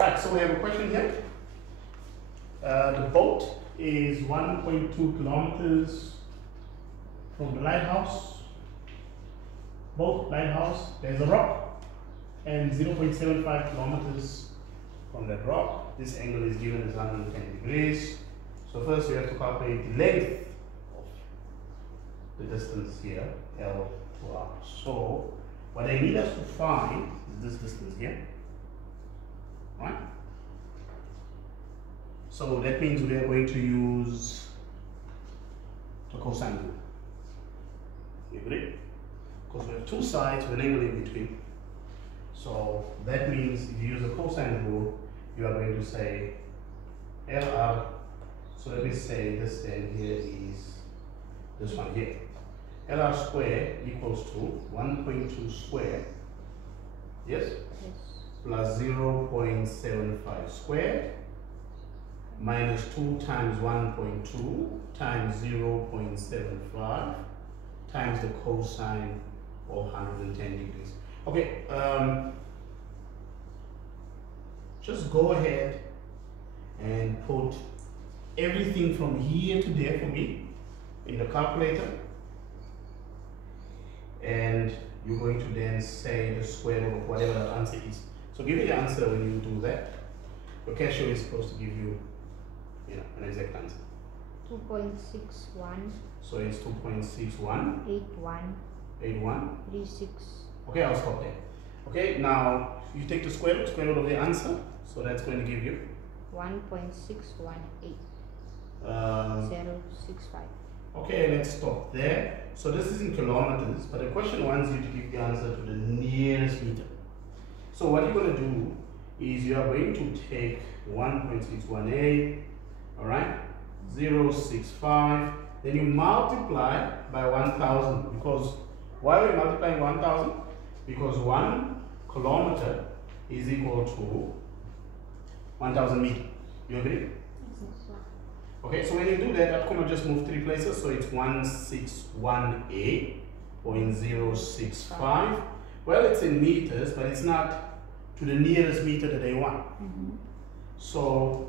Right, so we have a question here. The boat is 1.2 kilometers from the lighthouse. Boat, lighthouse, there's a rock, and 0.75 kilometers from that rock. This angle is given as 110 degrees. So first we have to calculate the length of the distance here, L to R. So what I need us to find is this distance here, right? So that means we are going to use the cosine rule. You agree? Because we have two sides with an angle in between. So that means if you use the cosine rule, you are going to say LR. So let me say this then here is this one here. LR square equals to 1.2 square, yes? Yes. Plus 0.75 square minus 2 times 1.2 times 0.75 times the cosine of 110 degrees. Okay, just go ahead and put everything from here to there for me in the calculator, and you're going to then say the square root of whatever that answer is. So give me the answer when you do that. Your cashier is supposed to give you, an exact answer. 2.61. So it's 2.61. 81. 36. Okay, I'll stop there. Okay, now you take the square root of the answer. So that's going to give you 1.618. 065. Okay, let's stop there. So this is in kilometers, but the question wants you to give the answer to the nearest meter. So what you're going to do is you are going to take 1.618, all right, 065, then you multiply by 1000, because why are we multiplying 1000? Because 1 kilometer is equal to 1000 meters. You agree? Okay, so when you do that, I'm going to just move 3 places, so it's 1618.065. Well, it's in meters, but it's not to the nearest meter that they want. So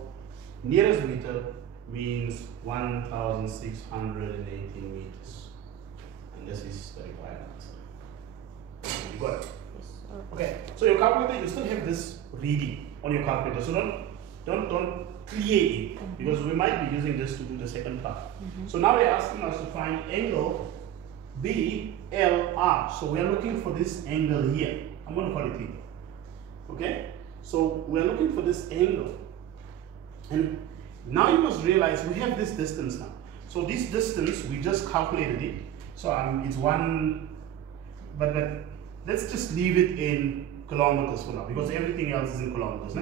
nearest meter means 1618 meters, and this is the required answer. You got it? Okay, so your calculator, you still have this reading on your calculator, so don't clear it, because we might be using this to do the second part. So now they're asking us to find angle BLR. So we are looking for this angle here. I'm going to call it theta. Okay, so we're looking for this angle, and now you must realize we have this distance now. So this distance, we just calculated it. So it's 1, but let's just leave it in kilometers for now, because everything else is in kilometers.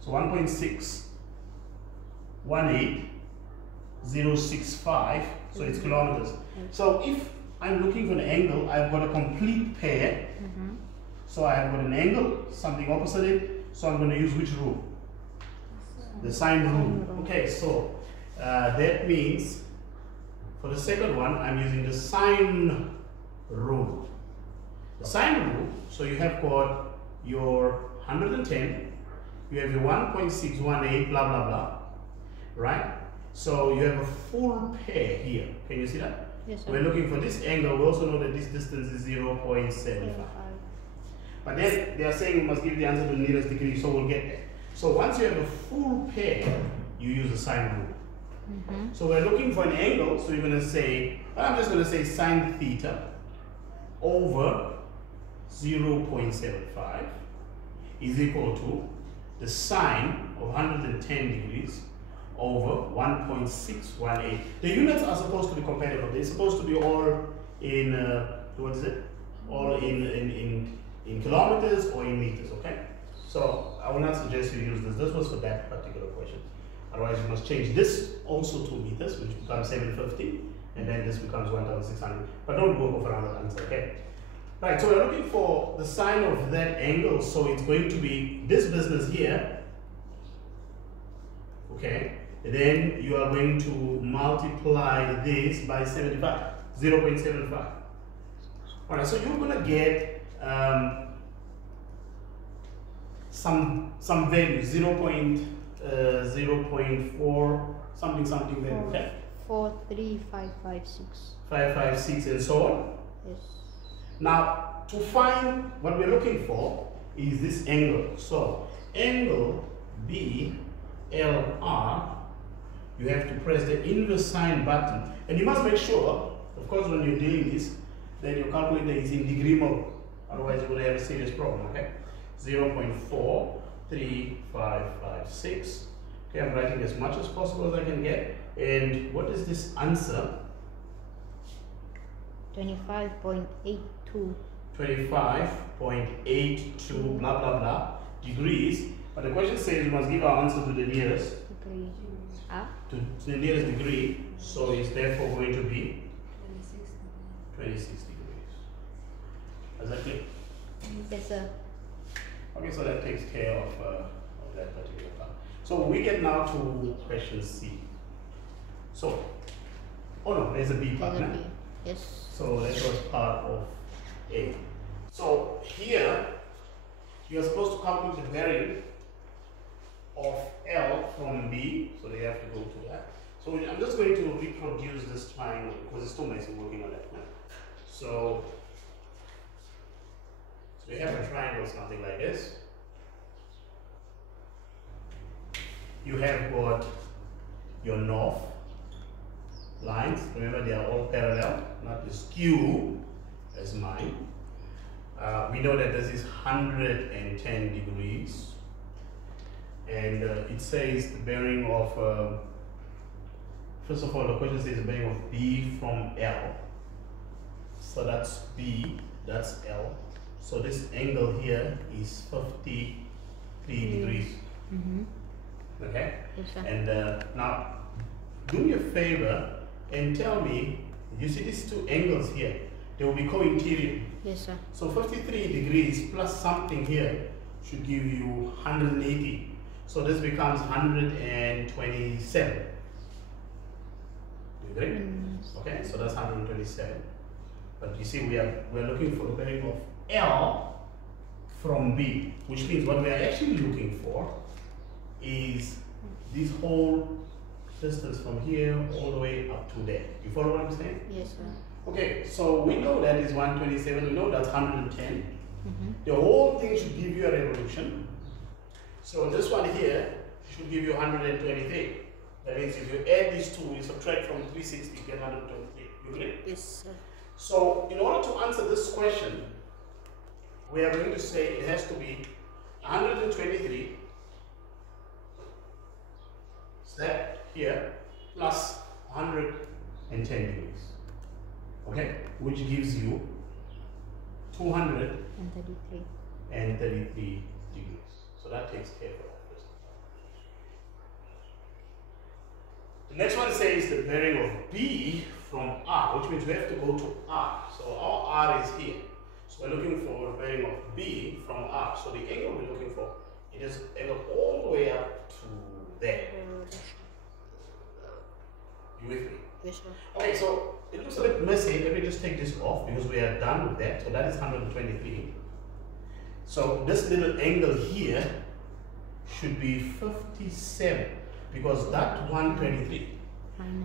So 1.618065, so it's kilometers. So if I'm looking for an angle, I've got a complete pair. So I've got an angle, something opposite it, so I'm going to use which rule? The sine rule. Okay, so that means for the second one, I'm using the sine rule. The sine rule, so you have got your 110, you have your 1.618, blah, blah, blah, right? So you have a full pair here. Can you see that? Yes, sir. We're looking for this angle. We also know that this distance is 0.75. But then they are saying we must give the answer to the nearest degree, so we'll get there. So once you have a full pair, you use the sine rule. So we're looking for an angle, so you're going to say, I'm just going to say sine theta over 0.75 is equal to the sine of 110 degrees over 1.618. The units are supposed to be compatible. They're supposed to be all in, what is it? All in kilometers or in meters, okay? So I will not suggest you use this. This was for that particular question. Otherwise, you must change this also to meters, which becomes 750, and then this becomes 1,600. But don't go for another answer, okay? Right, so we're looking for the sine of that angle, so it's going to be this business here, okay? And then you are going to multiply this by 75, 0.75. All right, so you're going to get some value, 0.4 something value, okay? 43556. 556 and so on. Yes. Now, to find what we're looking for is this angle. So, angle BLR, you have to press the inverse sine button. And you must make sure, of course, when you're doing this, that your calculator is in degree mode. Otherwise, you're going to have a serious problem, okay? 0.43556. Okay, I'm writing as much as possible as I can get. And what is this answer? 25.82. 25.82 blah blah blah degrees. But the question says we must give our answer to the nearest Degree. to the nearest degree. So it's therefore going to be 26 degrees. Is that clear? Yes, sir. Okay, so that takes care of that particular part. So we get now to question C. So, oh no, there's a B part, There's a right? B. Yes. So that was part of A. So here, you are supposed to calculate the bearing of L from B. So they have to go to that. So I'm just going to reproduce this triangle because it's too messy working on that. Right? So we have a triangle, something like this. You have got your north lines. Remember, they are all parallel, not skew as mine. We know that this is 110 degrees, and it says the bearing of, first of all, the question says the bearing of B from L. So that's B, that's L. So this angle here is 53 degrees. Okay? Yes, sir. And now, do me a favor and tell me, you see these two angles here, they will be co-interior. Yes, sir. So 53 degrees plus something here should give you 180. So this becomes 127. You agree? Okay, so that's 127. But you see, we're looking for the bearing of L from B, which means what we are actually looking for is this whole distance from here all the way up to there. You follow what I'm saying? Yes, sir. Okay, so we know that is 127, we know that's 110. The whole thing should give you a revolution. So this one here should give you 123. That means if you add these two, you subtract from 360, you get 123. You agree? Yes, sir. So in order to answer this question, we are going to say it has to be 123 that here plus 110 degrees. Okay, which gives you 233 degrees. So that takes care of that. The next one says the bearing of B from R, which means we have to go to R. So our R is here. So we're looking for a bearing of B from R. So the angle we're looking for, it is angle all the way up to there. You with me? Yes, sir. Okay, so it looks a bit messy. Let me just take this off because we are done with that. So that is 123. So this little angle here should be 57 because that 123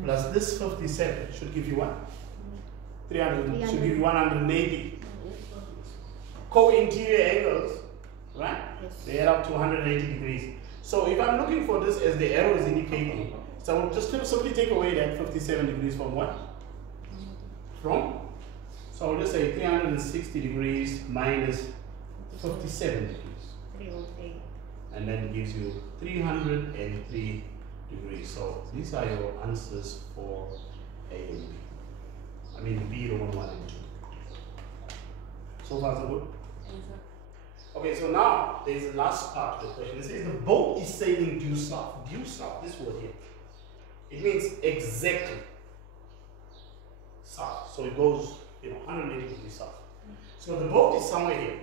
plus this 57 should give you what? 300 should give you 180. Co-interior angles, right? Yes. They add up to 180 degrees. So if I'm looking for this as the arrow is indicating, so I will just simply take away that 57 degrees from what? From? So I'll just say 360 degrees minus 57 degrees. 303. And then it gives you 303 degrees. So these are your answers for A and B. I mean B, Roman 1 and 2. So far so good? Okay, so now there's the last part of the question. It says the boat is sailing due south. Due south, this word here. It means exactly south. So it goes, 180 degrees south. So the boat is somewhere here.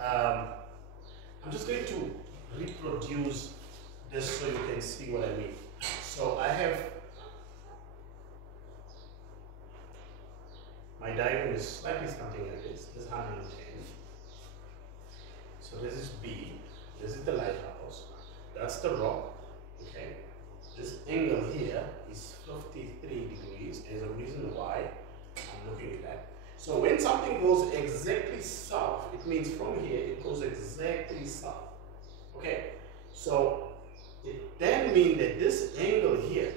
I'm just going to reproduce this so you can see what I mean. So I have my diagram is slightly something like this. This is 110. So this is B. the lighthouse. That's the rock. Okay. This angle here is 53 degrees. There's a reason why I'm looking at that. So when something goes exactly south, it means from here it goes exactly south. Okay. So it then means that this angle here,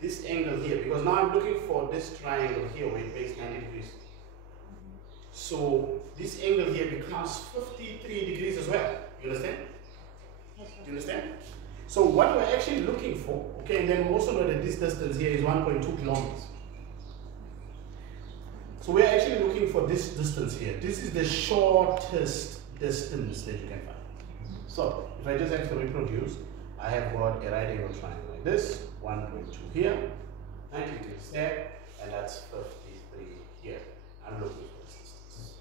because now I'm looking for this triangle here where it makes 90 degrees. So this angle here becomes 53 degrees as well. You understand? Yes, Do you understand? So what we're actually looking for, okay, and then we also know that this distance here is 1.2 kilometers. So we're actually looking for this distance here. This is the shortest distance that you can find. So if I just have to reproduce, I have got a right angle triangle like this, 1.2 here, 90 degrees there, and that's 53 here. I'm looking for this distance.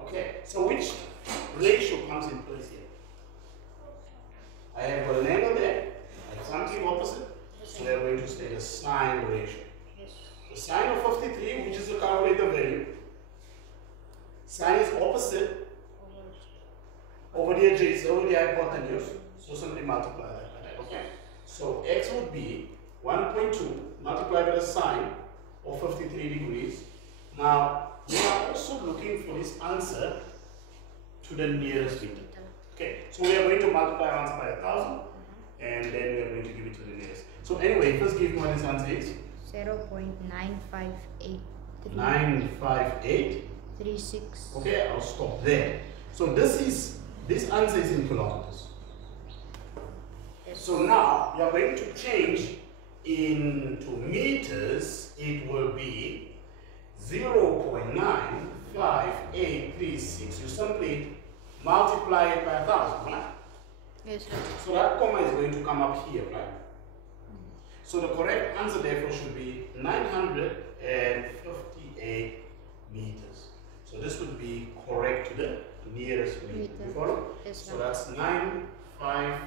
Okay, so which ratio comes in place here? I have got an angle there, I have something opposite, so we're going to state a sine ratio. yes, The sine of 53, which is the calculator value, sine is opposite over the adjacent, over the hypotenuse, so simply multiply that by that, okay? So x would be 1.2 multiplied by the sine of 53 degrees. Now, we are also looking for this answer to the nearest meter. Okay, so we are going to multiply answer by 1,000, and then we are going to give it to the nearest. So anyway, first give me what this answer is. 0.9583. 958. Okay, I'll stop there. So this answer is in kilometers. Yes. So now you are going to change into meters. It will be 0.95836. You simply multiply it by 1,000, right? Yes, sir. So that comma is going to come up here, right? So the correct answer therefore should be 958 meters. So this would be correct to the nearest meter. You follow? Yes, So sir. that's 958